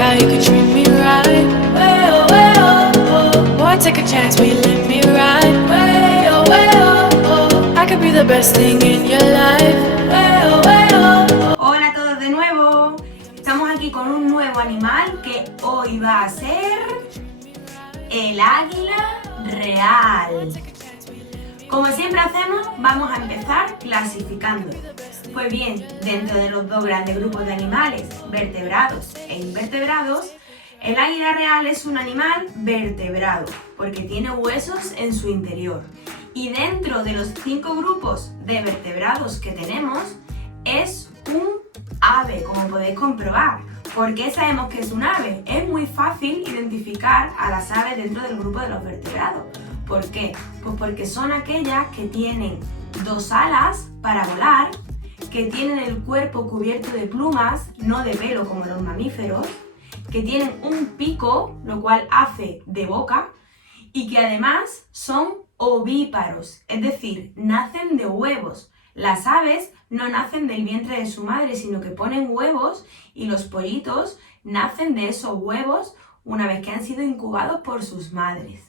guy who could treat me right. Way oh, way oh, oh. Boy, take a chance, will you let me ride? Way oh, oh. I could be the best thing in your life. Way oh. Hola a todos de nuevo. Estamos aquí con un nuevo animal que hoy va a ser el águila real. Como siempre hacemos, vamos a empezar clasificando. Pues bien, dentro de los dos grandes grupos de animales, vertebrados e invertebrados, el águila real es un animal vertebrado, porque tiene huesos en su interior. Y dentro de los 5 grupos de vertebrados que tenemos, es un ave, como podéis comprobar. ¿Por qué sabemos que es un ave? Es muy fácil identificar a las aves dentro del grupo de los vertebrados. ¿Por qué? Pues porque son aquellas que tienen 2 alas para volar, que tienen el cuerpo cubierto de plumas, no de pelo como los mamíferos, que tienen un pico, lo cual hace de boca, y que además son ovíparos, es decir, nacen de huevos. Las aves no nacen del vientre de su madre, sino que ponen huevos y los pollitos nacen de esos huevos una vez que han sido incubados por sus madres.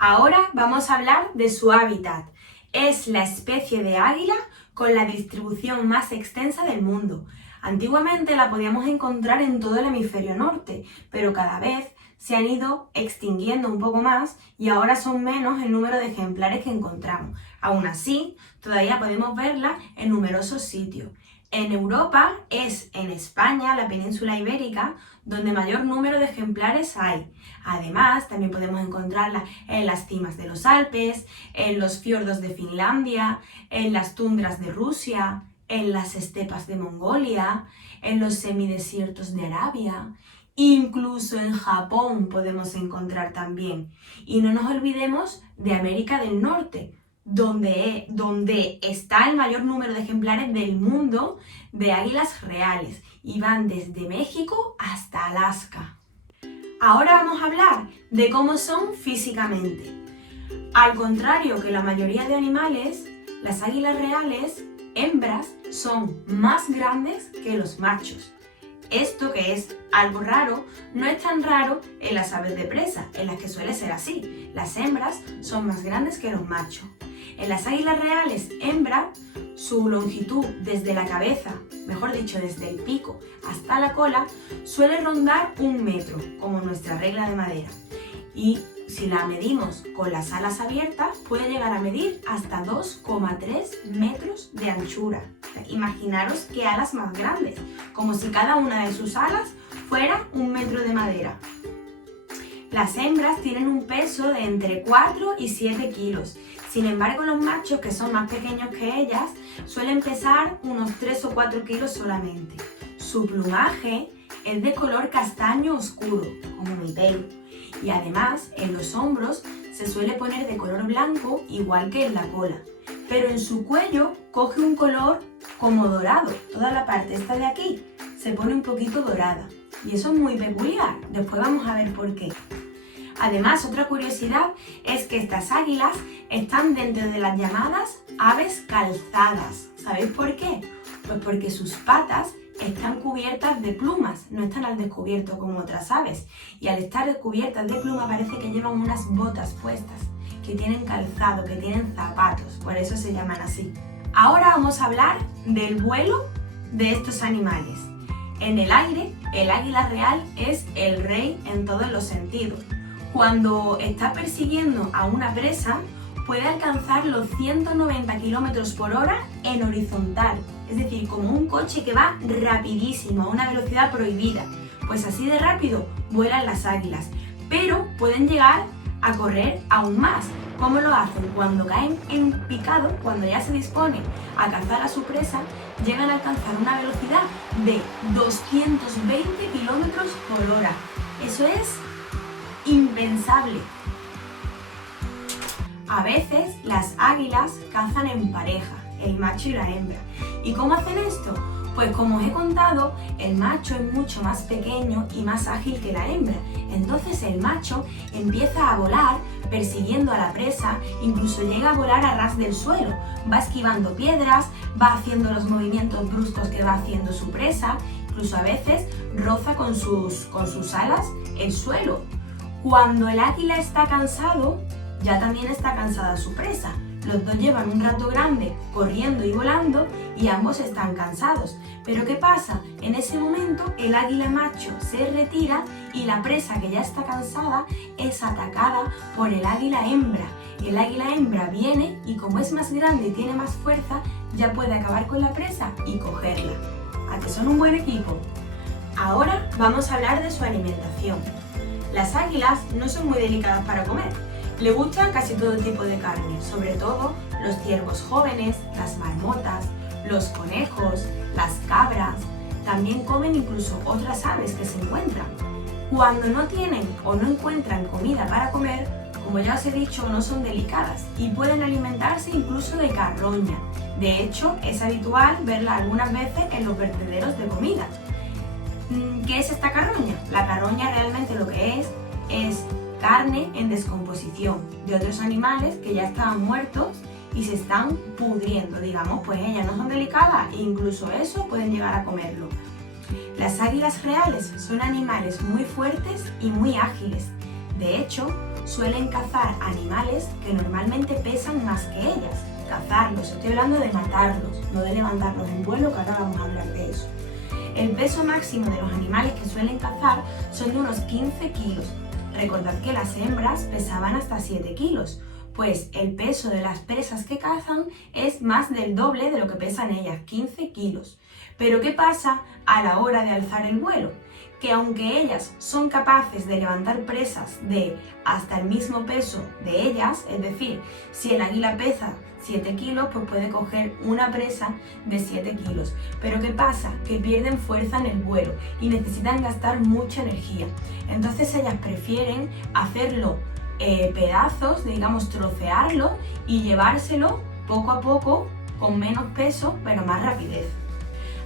Ahora vamos a hablar de su hábitat. Es la especie de águila con la distribución más extensa del mundo. Antiguamente la podíamos encontrar en todo el hemisferio norte, pero cada vez se han ido extinguiendo un poco más y ahora son menos el número de ejemplares que encontramos. Aún así, todavía podemos verla en numerosos sitios. En Europa es en España, la península ibérica, donde mayor número de ejemplares hay. Además, también podemos encontrarla en las cimas de los Alpes, en los fiordos de Finlandia, en las tundras de Rusia, en las estepas de Mongolia, en los semidesiertos de Arabia, incluso en Japón podemos encontrar también. Y no nos olvidemos de América del Norte, donde está el mayor número de ejemplares del mundo de águilas reales y van desde México hasta Alaska. Ahora vamos a hablar de cómo son físicamente. Al contrario que la mayoría de animales, las águilas reales, hembras, son más grandes que los machos. Esto, que es algo raro, no es tan raro en las aves de presa, en las que suele ser así. Las hembras son más grandes que los machos. En las águilas reales hembra, su longitud desde la cabeza, mejor dicho desde el pico hasta la cola, suele rondar 1 metro, como nuestra regla de madera. Y si la medimos con las alas abiertas, puede llegar a medir hasta 2,3 metros de anchura. Imaginaros qué alas más grandes, como si cada una de sus alas fuera 1 metro de madera. Las hembras tienen un peso de entre 4 y 7 kilos. Sin embargo, los machos, que son más pequeños que ellas, suelen pesar unos 3 o 4 kilos solamente. Su plumaje es de color castaño oscuro, como mi pelo. Y además, en los hombros se suele poner de color blanco, igual que en la cola. Pero en su cuello coge un color como dorado. Toda la parte esta de aquí se pone un poquito dorada. Y eso es muy peculiar. Después vamos a ver por qué. Además, otra curiosidad es que estas águilas están dentro de las llamadas aves calzadas. ¿Sabéis por qué? Pues porque sus patas están cubiertas de plumas, no están al descubierto como otras aves. Y al estar cubiertas de pluma parece que llevan unas botas puestas, que tienen calzado, que tienen zapatos, por eso se llaman así. Ahora vamos a hablar del vuelo de estos animales. En el aire, el águila real es el rey en todos los sentidos. Cuando está persiguiendo a una presa, puede alcanzar los 190 km por hora en horizontal, es decir, como un coche que va rapidísimo, a una velocidad prohibida. Pues así de rápido vuelan las águilas, pero pueden llegar a correr aún más. ¿Cómo lo hacen? Cuando caen en picado, cuando ya se disponen a cazar a su presa, llegan a alcanzar una velocidad de 220 km por hora. Eso es impensable. A veces las águilas cazan en pareja, el macho y la hembra. ¿Y cómo hacen esto? Pues como os he contado, el macho es mucho más pequeño y más ágil que la hembra. Entonces el macho empieza a volar persiguiendo a la presa, incluso llega a volar a ras del suelo. Va esquivando piedras, va haciendo los movimientos bruscos que va haciendo su presa incluso a veces roza con sus alas el suelo. Cuando el águila está cansado, ya también está cansada su presa. Los dos llevan un rato grande corriendo y volando y ambos están cansados. Pero ¿qué pasa? En ese momento el águila macho se retira y la presa, que ya está cansada, es atacada por el águila hembra. El águila hembra viene y, como es más grande y tiene más fuerza, ya puede acabar con la presa y cogerla. ¿A que son un buen equipo? Ahora vamos a hablar de su alimentación. Las águilas no son muy delicadas para comer. Le gusta casi todo tipo de carne, sobre todo los ciervos jóvenes, las marmotas, los conejos, las cabras. También comen incluso otras aves que se encuentran. Cuando no tienen o no encuentran comida para comer, como ya os he dicho, no son delicadas y pueden alimentarse incluso de carroña. De hecho, es habitual verla algunas veces en los vertederos de comida. ¿Qué es esta carroña? La carroña realmente lo que es carne en descomposición de otros animales que ya estaban muertos y se están pudriendo, digamos. Pues ellas no son delicadas e incluso eso pueden llegar a comerlo. Las águilas reales son animales muy fuertes y muy ágiles. De hecho, suelen cazar animales que normalmente pesan más que ellas. Cazarlos, estoy hablando de matarlos, no de levantarlos en vuelo, que ahora vamos a hablar de eso. El peso máximo de los animales que suelen cazar son de unos 15 kilos. Recordad que las hembras pesaban hasta 7 kilos, pues el peso de las presas que cazan es más del doble de lo que pesan ellas, 15 kilos. Pero ¿qué pasa a la hora de alzar el vuelo? Que aunque ellas son capaces de levantar presas de hasta el mismo peso de ellas, es decir, si el águila pesa 7 kilos, pues puede coger una presa de 7 kilos. Pero ¿qué pasa? Que pierden fuerza en el vuelo y necesitan gastar mucha energía. Entonces ellas prefieren hacerlo pedazos, digamos trocearlo y llevárselo poco a poco con menos peso, pero más rapidez.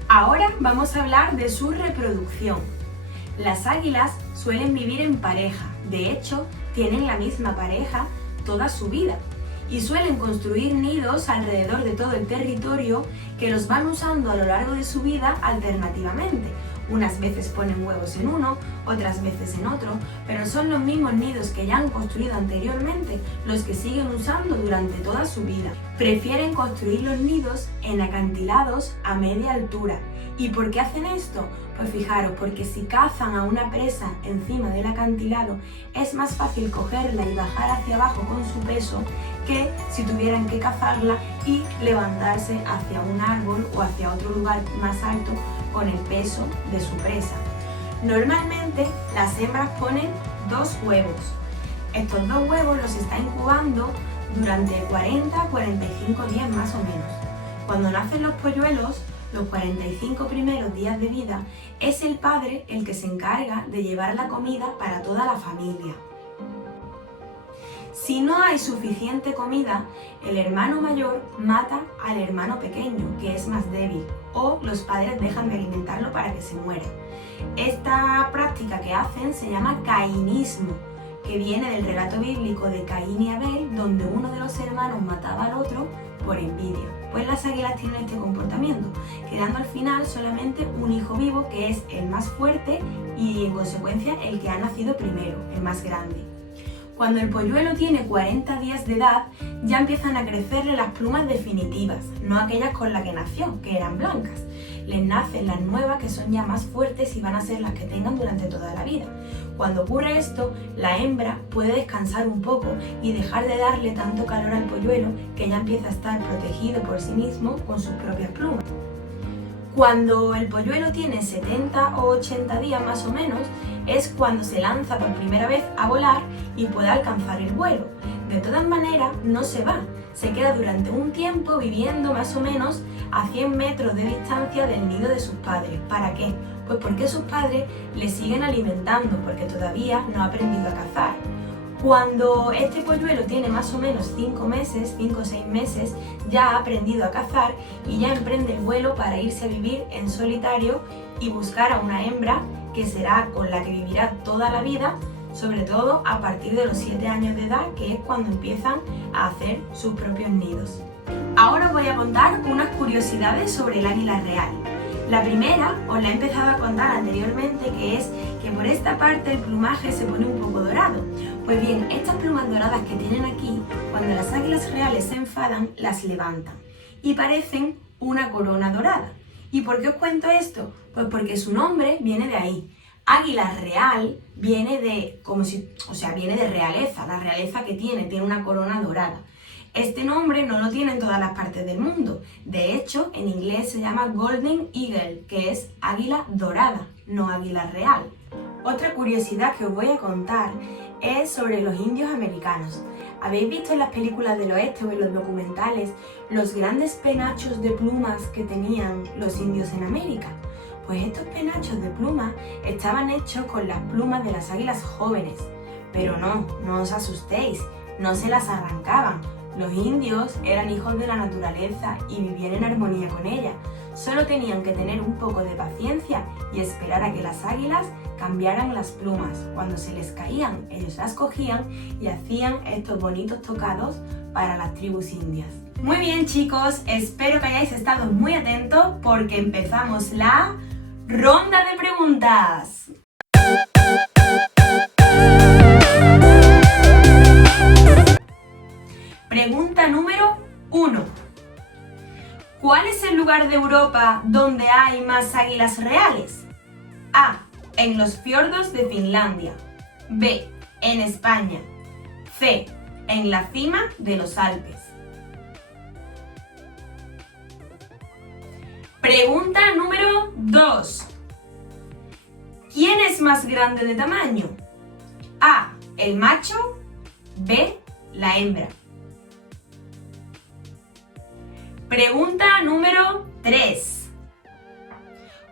Ahora vamos a hablar de su reproducción. Las águilas suelen vivir en pareja, de hecho tienen la misma pareja toda su vida y suelen construir nidos alrededor de todo el territorio que los van usando a lo largo de su vida alternativamente. Unas veces ponen huevos en uno, otras veces en otro, pero son los mismos nidos que ya han construido anteriormente los que siguen usando durante toda su vida. Prefieren construir los nidos en acantilados a media altura. ¿Y por qué hacen esto? Pues fijaros, porque si cazan a una presa encima del acantilado es más fácil cogerla y bajar hacia abajo con su peso que si tuvieran que cazarla y levantarse hacia un árbol o hacia otro lugar más alto con el peso de su presa. Normalmente las hembras ponen 2 huevos. Estos 2 huevos los está incubando durante 40 a 45 días más o menos. Cuando nacen los polluelos, los 45 primeros días de vida, es el padre el que se encarga de llevar la comida para toda la familia. Si no hay suficiente comida, el hermano mayor mata al hermano pequeño, que es más débil, o los padres dejan de alimentarlo para que se muera. Esta práctica que hacen se llama cainismo, que viene del relato bíblico de Caín y Abel, donde uno de los hermanos mataba al otro por envidia. Pues las águilas tienen este comportamiento, quedando al final solamente un hijo vivo, que es el más fuerte y en consecuencia el que ha nacido primero, el más grande. Cuando el polluelo tiene 40 días de edad, ya empiezan a crecerle las plumas definitivas, no aquellas con las que nació, que eran blancas. Les nacen las nuevas, que son ya más fuertes y van a ser las que tengan durante toda la vida. Cuando ocurre esto, la hembra puede descansar un poco y dejar de darle tanto calor al polluelo, que ya empieza a estar protegido por sí mismo con sus propias plumas. Cuando el polluelo tiene 70 o 80 días más o menos, es cuando se lanza por primera vez a volar y puede alcanzar el vuelo. De todas maneras, no se va, se queda durante un tiempo viviendo más o menos a 100 metros de distancia del nido de sus padres. ¿Para qué? Pues porque sus padres le siguen alimentando, porque todavía no ha aprendido a cazar. Cuando este polluelo tiene más o menos 5 o 6 meses, ya ha aprendido a cazar y ya emprende el vuelo para irse a vivir en solitario y buscar a una hembra que será con la que vivirá toda la vida, sobre todo a partir de los 7 años de edad, que es cuando empiezan a hacer sus propios nidos. Ahora os voy a contar unas curiosidades sobre el águila real. La primera os la he empezado a contar anteriormente, que es que por esta parte el plumaje se pone un poco dorado. Pues bien, estas plumas doradas que tienen aquí, cuando las águilas reales se enfadan, las levantan y parecen una corona dorada. ¿Y por qué os cuento esto? Pues porque su nombre viene de ahí. Águila real viene de, viene de realeza, la realeza que tiene una corona dorada. Este nombre no lo tiene en todas las partes del mundo. De hecho, en inglés se llama Golden Eagle, que es águila dorada, no águila real. Otra curiosidad que os voy a contar es sobre los indios americanos. ¿Habéis visto en las películas del oeste o en los documentales los grandes penachos de plumas que tenían los indios en América? Pues estos penachos de plumas estaban hechos con las plumas de las águilas jóvenes. Pero no os asustéis, no se las arrancaban. Los indios eran hijos de la naturaleza y vivían en armonía con ella. Solo tenían que tener un poco de paciencia y esperar a que las águilas cambiaran las plumas. Cuando se les caían, ellos las cogían y hacían estos bonitos tocados para las tribus indias. Muy bien, chicos, espero que hayáis estado muy atentos porque empezamos la ronda de preguntas. Pregunta número 1. ¿Cuál es el lugar de Europa donde hay más águilas reales? A. En los fiordos de Finlandia. B. En España. C. En la cima de los Alpes. Pregunta número 2. ¿Quién es más grande de tamaño? A. El macho. B. La hembra. Pregunta número 3.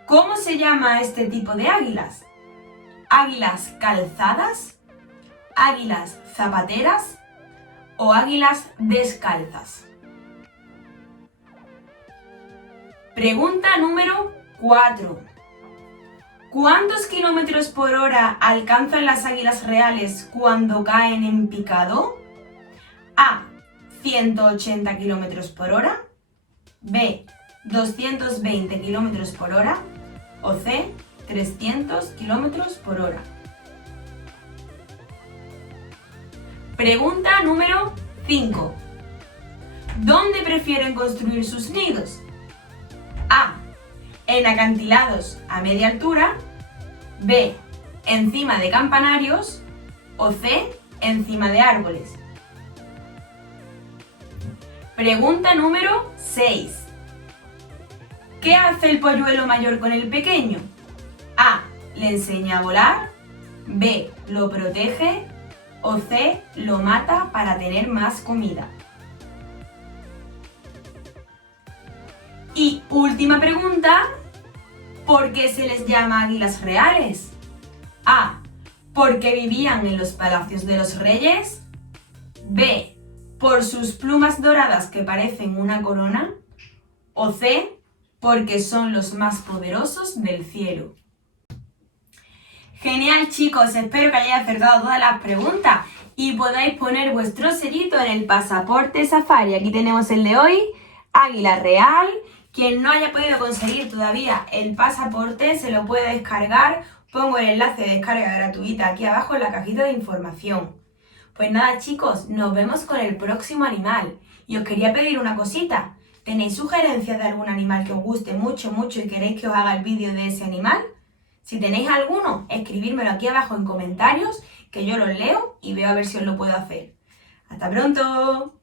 ¿Cómo se llama este tipo de águilas? ¿Águilas calzadas? ¿Águilas zapateras? ¿O águilas descalzas? Pregunta número 4. ¿Cuántos kilómetros por hora alcanzan las águilas reales cuando caen en picado? A. 180 kilómetros por hora. B. 220 kilómetros por hora. O C. 300 kilómetros por hora. Pregunta número 5. ¿Dónde prefieren construir sus nidos? A. En acantilados a media altura. B. Encima de campanarios. O C. Encima de árboles. Pregunta número 6. ¿Qué hace el polluelo mayor con el pequeño? A. Le enseña a volar. B. Lo protege. O C. Lo mata para tener más comida. Y última pregunta. ¿Por qué se les llama águilas reales? A. Porque vivían en los palacios de los reyes. B. Por sus plumas doradas que parecen una corona. O C. Porque son los más poderosos del cielo. Genial, chicos, espero que hayáis acertado todas las preguntas y podáis poner vuestro sellito en el pasaporte Safari. Aquí tenemos el de hoy, águila real. Quien no haya podido conseguir todavía el pasaporte se lo puede descargar. Pongo el enlace de descarga gratuita aquí abajo en la cajita de información. Pues nada, chicos, nos vemos con el próximo animal. Y os quería pedir una cosita. ¿Tenéis sugerencias de algún animal que os guste mucho y queréis que os haga el vídeo de ese animal? Si tenéis alguno, escribírmelo aquí abajo en comentarios, que yo los leo y veo a ver si os lo puedo hacer. ¡Hasta pronto!